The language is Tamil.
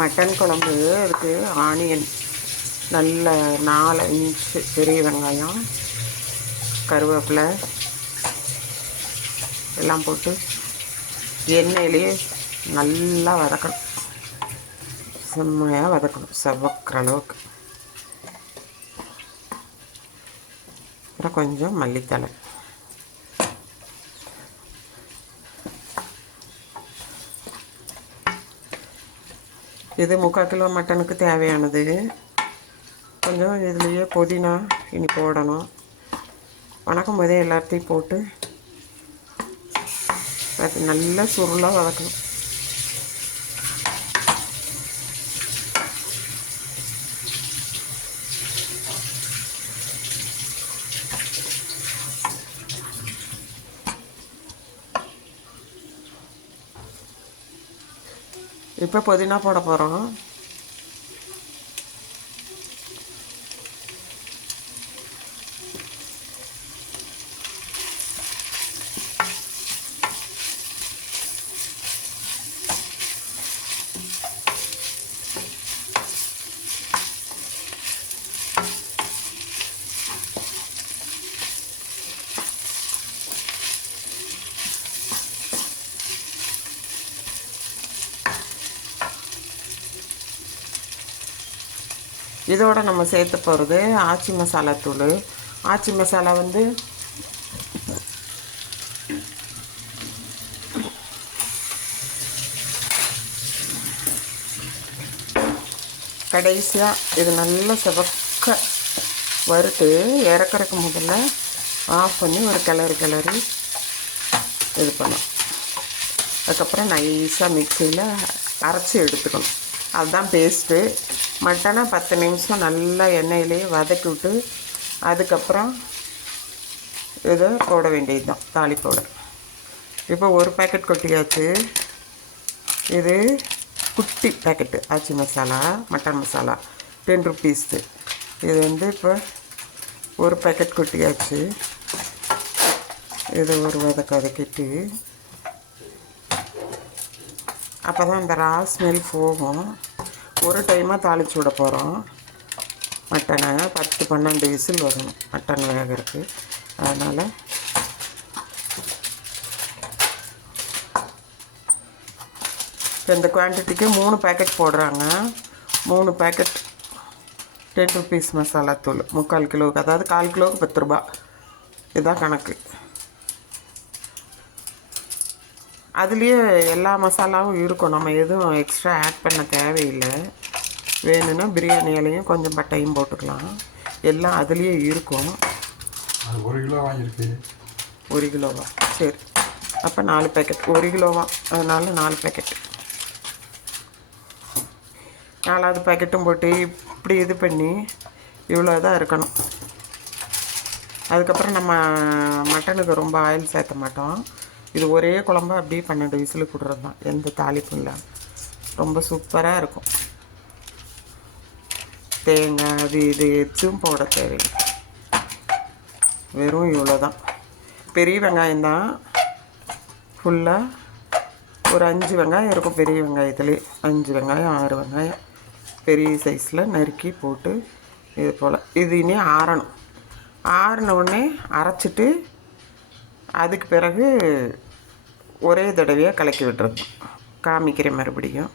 மட்டன் குழம்பு அதுக்கு ஆனியன் நல்ல 4 இன்ச்சு பெரிய வெங்காயம், கருவேப்பிலை எல்லாம் போட்டு எண்ணெயிலேயே நல்லா வதக்கணும். செம்மையாக வதக்கணும், செவக்கிற அளவுக்கு. அப்புறம் கொஞ்சம் மல்லித்தழை, இது 3/4 கிலோ மட்டனுக்கு தேவையானது. கொஞ்சம் இதுலேயே புதினா இனி போடணும். வணக்கும் போதே எல்லாத்தையும் போட்டு அது நல்லா சுருளாக வதக்கணும். இப்போ புதினா போட போகிறோம். இதோட நம்ம சேர்த்து போகிறது ஆச்சி மசாலா தூள். ஆச்சி மசாலா வந்து கடைசியாக இது நல்லா செவக்க வறுத்து இறக்குறக்கு முதல்ல ஆஃப் பண்ணி ஒரு கிளறி இது பண்ணணும். அதுக்கப்புறம் நைஸாக மிக்சியில் அரைச்சி எடுத்துக்கணும். அதுதான் பேஸ்ட்டு. மட்டனை 10 நிமிஷம் நல்லா எண்ணெயிலே வதக்கி விட்டு அதுக்கப்புறம் இதை போட வேண்டியது தான், தாளிப்போட. இப்போ ஒரு பேக்கெட் கொட்டியாச்சு. இது குட்டி பேக்கெட்டு ஆச்சி மசாலா, மட்டன் மசாலா 10 ருபீஸு. இது வந்து இப்போ ஒரு பேக்கெட் கொட்டியாச்சு. இதை ஒரு வதக்கிட்டு அப்போ தான் இந்த ரா ஸ்மெல் போகும். ஒரு டைமாக தாளித்து விட போகிறோம் மட்டனை. 10-12 விசில் வரணும் மட்டன் வேகிறதுக்கு. அதனால் இப்போ இந்த குவான்டிட்டிக்கு 3 பேக்கெட் போடுறாங்க. 3 பேக்கெட் 10 ருபீஸ் மசாலா தூள் 3/4 கிலோவுக்கு, அதாவது 1/4 கிலோவுக்கு 10 ரூபா. இதுதான் கணக்கு. அதுலேயே எல்லா மசாலாவும் இருக்கும், நம்ம எதுவும் எக்ஸ்ட்ரா ஆட் பண்ண தேவையில்லை. வேணும்னா பிரியாணி இலையும் கொஞ்சம் பட்டையும் போட்டுக்கலாம். எல்லாம் அதுலேயே இருக்கும். 1 கிலோ வாங்கியிருக்கு. 1 கிலோவா? சரி, அப்போ 4 பேக்கெட். 1 கிலோவா, அதனால 4 பேக்கெட். 4வது பேக்கெட்டும் போட்டு இப்படி இது பண்ணி இவ்வளோ தான் இருக்கணும். அதுக்கப்புறம் நம்ம மட்டனுக்கு ரொம்ப ஆயில் சேர்த்த மாட்டோம். இது ஒரே குழம்பு அப்படியே 12 விசிலுக்கு விடுறது தான், எந்த தாளிப்பும் இல்லை. ரொம்ப சூப்பராக இருக்கும். தேங்காய் அது இது எதுவும் போட தேவையில்லை. வெறும் இவ்வளோ தான். பெரிய வெங்காயம் தான் ஃபுல்லாக ஒரு 5 வெங்காயம் இருக்கும். பெரிய வெங்காயத்துலேயே 5 வெங்காயம் 6 வெங்காயம் பெரிய சைஸில் நறுக்கி போட்டு இது போல். இது இனி ஆறணும். ஆறின உடனே அரைச்சிட்டு அதுக்கு பிறகு ஒரே தடவையாக கலக்கி விட்டுறது. காமிக்கிறேன் மறுபடியும்.